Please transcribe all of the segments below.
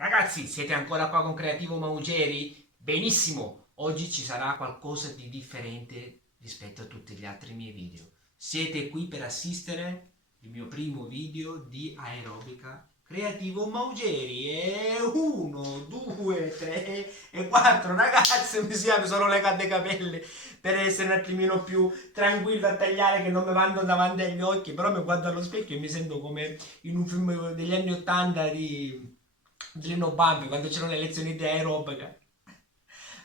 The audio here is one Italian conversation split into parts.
Ragazzi, siete ancora qua con Creativo Maugeri? Benissimo! Oggi ci sarà qualcosa di differente rispetto a tutti gli altri miei video. Siete qui per assistere il mio primo video di aerobica Creativo Maugeri. E 1, 2, 3 e 4 ragazzi, mi sono legato i capelli per essere un attimino più tranquillo a tagliare, che non mi vanno davanti agli occhi. Però mi guardo allo specchio e mi sento come in un film degli anni 80 di Lino Bambi, quando c'erano le lezioni di aerobica.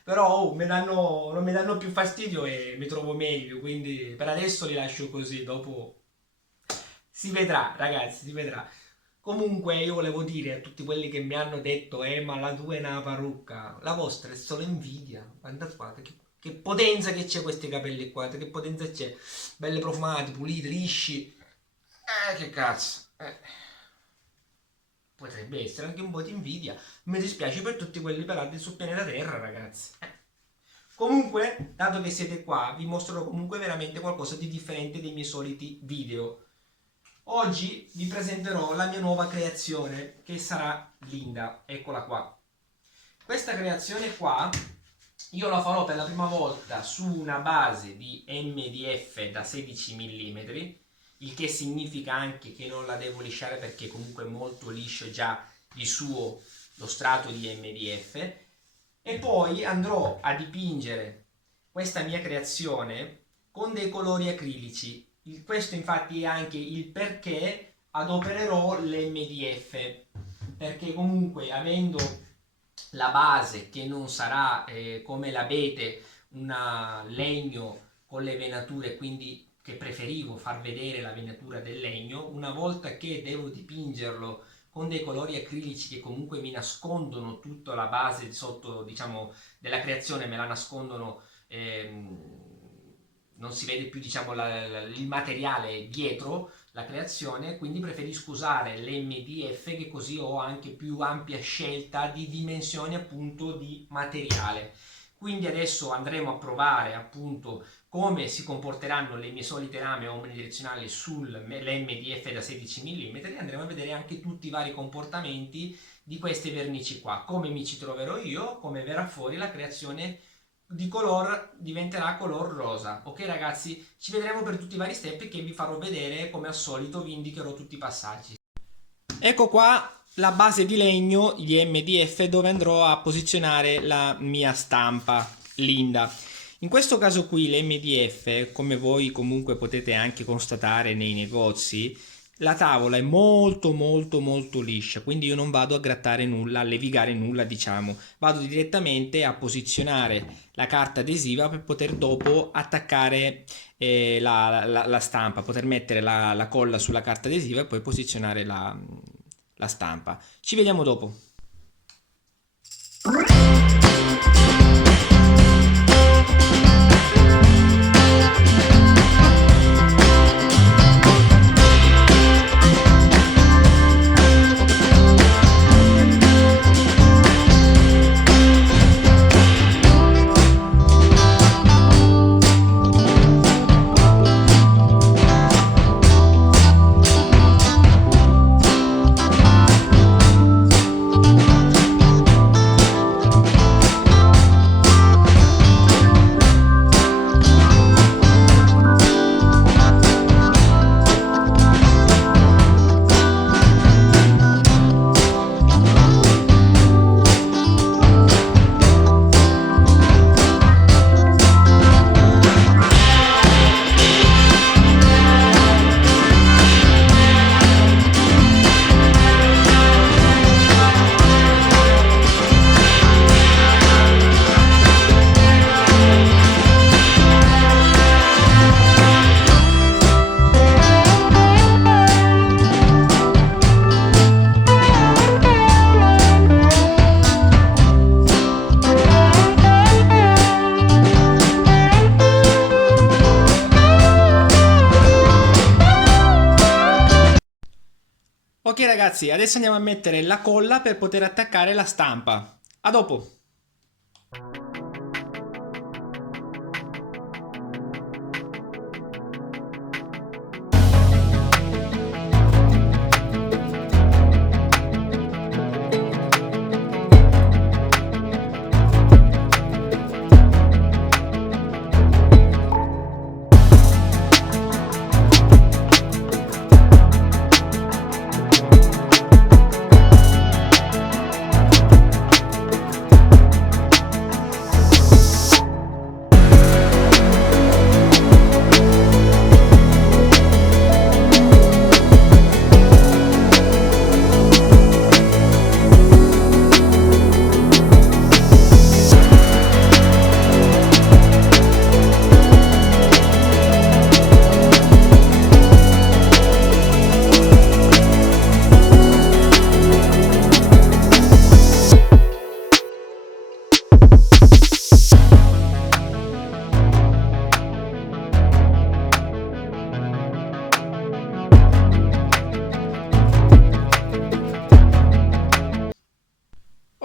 Però non mi danno più fastidio e mi trovo meglio, quindi per adesso li lascio così. Dopo si vedrà, ragazzi, si vedrà. Comunque io volevo dire a tutti quelli che mi hanno detto ma la tua è una parrucca, la vostra è solo invidia. Guardate qua, che potenza che c'è questi capelli qua, che potenza c'è. Belli profumati, puliti, lisci. Che cazzo. Potrebbe essere anche un po' di invidia. Mi dispiace per tutti quelli pelati sul pianeta Terra, ragazzi. Comunque, dato che siete qua, vi mostrerò comunque veramente qualcosa di differente dei miei soliti video. Oggi vi presenterò la mia nuova creazione, che sarà Linda. Eccola qua. Questa creazione qua io la farò per la prima volta su una base di MDF da 16 mm, il che significa anche che non la devo lisciare perché comunque è molto liscio già di suo lo strato di MDF. E poi andrò a dipingere questa mia creazione con dei colori acrilici. Questo infatti è anche il perché adopererò l'MDF, perché comunque avendo la base che non sarà come l'abete un legno con le venature, quindi che preferivo far vedere la venatura del legno, una volta che devo dipingerlo con dei colori acrilici che comunque mi nascondono tutta la base sotto, diciamo, della creazione, me la nascondono, non si vede più, diciamo, il materiale dietro la creazione, quindi preferisco usare l'MDF, che così ho anche più ampia scelta di dimensioni appunto di materiale. Quindi adesso andremo a provare appunto come si comporteranno le mie solite lame omnidirezionali sull'MDF da 16 mm, e andremo a vedere anche tutti i vari comportamenti di queste vernici qua, come mi ci troverò io, come verrà fuori la creazione di color, diventerà color rosa. Ok ragazzi, ci vedremo per tutti i vari step che vi farò vedere. Come al solito vi indicherò tutti i passaggi. Ecco qua la base di legno di MDF dove andrò a posizionare la mia stampa Linda. In questo caso qui l'MDF, come voi comunque potete anche constatare nei negozi, la tavola è molto liscia, quindi io non vado a grattare nulla, a levigare nulla, diciamo. Vado direttamente a posizionare la carta adesiva per poter dopo attaccare la stampa, poter mettere la colla sulla carta adesiva e poi posizionare la stampa. Ci vediamo dopo. Ok ragazzi, adesso andiamo a mettere la colla per poter attaccare la stampa. A dopo!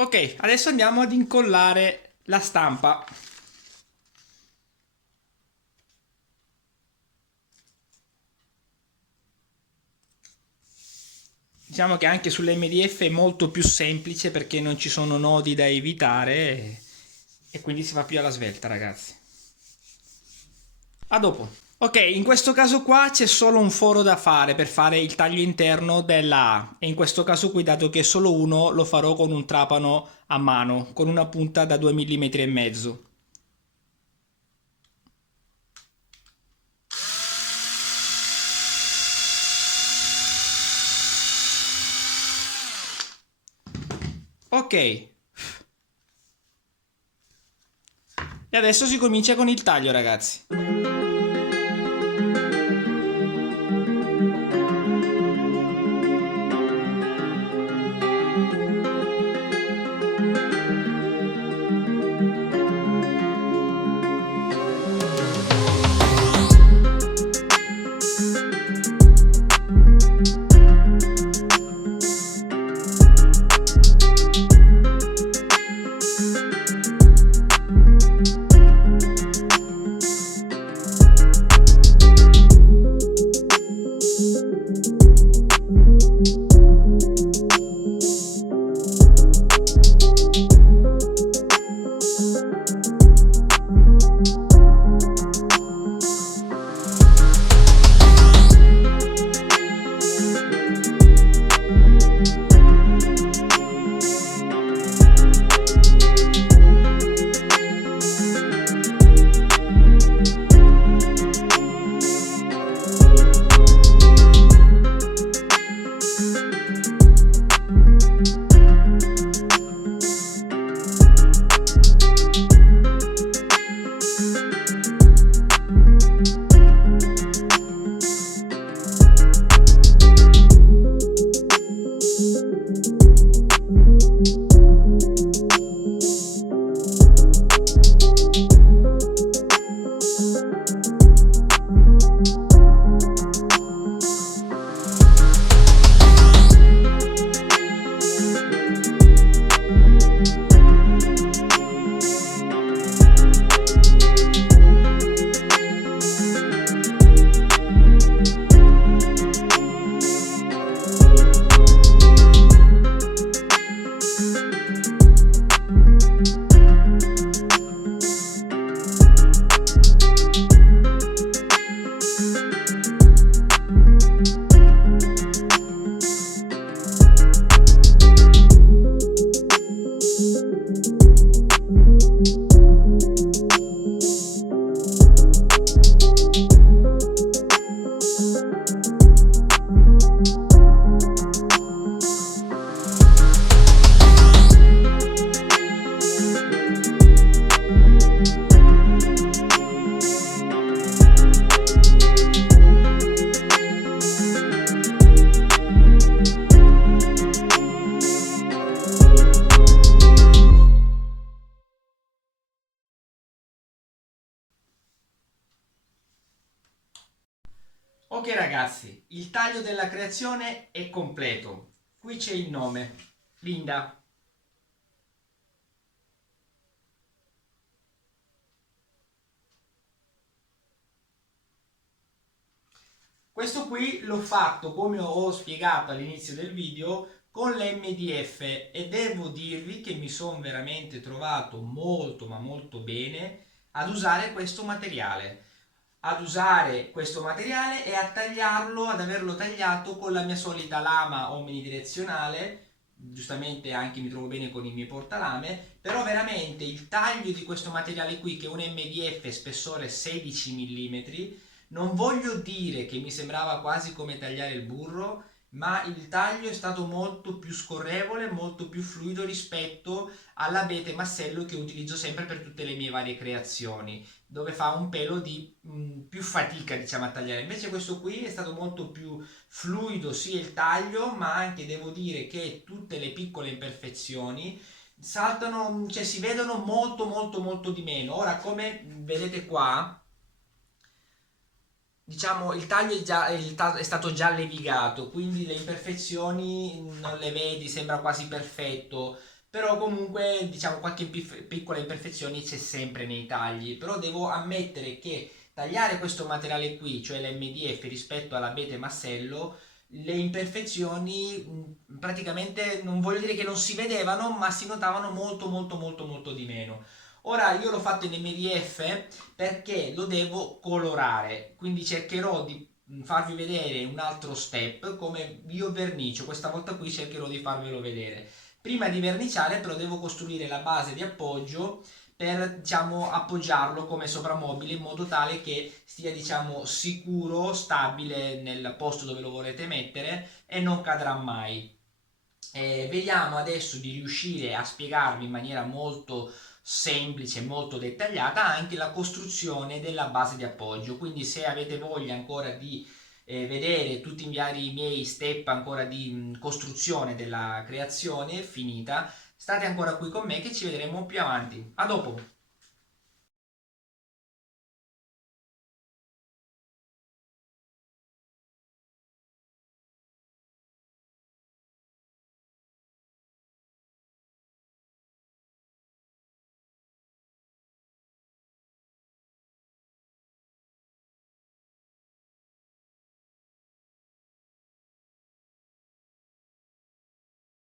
Ok, adesso andiamo ad incollare la stampa. Diciamo che anche sull'MDF è molto più semplice perché non ci sono nodi da evitare e quindi si va più alla svelta, ragazzi. A dopo. Ok, in questo caso qua c'è solo un foro da fare per fare il taglio interno della A e in questo caso qui, dato che è solo uno, lo farò con un trapano a mano con una punta da 2,5 mm. Ok, e adesso si comincia con il taglio, ragazzi. Ok ragazzi, il taglio della creazione è completo. Qui c'è il nome, Linda. Questo qui l'ho fatto, come ho spiegato all'inizio del video, con l'MDF e devo dirvi che mi sono veramente trovato molto ma molto bene ad usare questo materiale. E a tagliarlo, ad averlo tagliato con la mia solita lama omnidirezionale. Giustamente anche mi trovo bene con i miei portalame, però veramente il taglio di questo materiale qui, che è un MDF spessore 16 mm, non voglio dire che mi sembrava quasi come tagliare il burro, ma il taglio è stato molto più scorrevole, molto più fluido rispetto all'abete massello che utilizzo sempre per tutte le mie varie creazioni, dove fa un pelo di più fatica, diciamo, a tagliare. Invece questo qui è stato molto più fluido sia il taglio, ma anche devo dire che tutte le piccole imperfezioni saltano, cioè si vedono molto molto molto di meno. Ora, come vedete qua, diciamo il taglio è stato già levigato, quindi le imperfezioni non le vedi, sembra quasi perfetto. però comunque diciamo qualche piccola imperfezione c'è sempre nei tagli, però devo ammettere che tagliare questo materiale qui, cioè l'MDF rispetto all'abete massello, le imperfezioni praticamente non voglio dire che non si vedevano, ma si notavano molto molto molto molto di meno. Ora io l'ho fatto in MDF perché lo devo colorare, quindi cercherò di farvi vedere un altro step come io vernicio, questa volta qui cercherò di farvelo vedere. Prima di verniciare però devo costruire la base di appoggio per diciamo appoggiarlo come soprammobile in modo tale che stia diciamo sicuro, stabile nel posto dove lo volete mettere e non cadrà mai. Vediamo adesso di riuscire a spiegarvi in maniera molto semplice, molto dettagliata anche la costruzione della base di appoggio. Quindi se avete voglia ancora di vedere tutti i vari miei step ancora di costruzione della creazione finita, state ancora qui con me che ci vedremo più avanti. A dopo!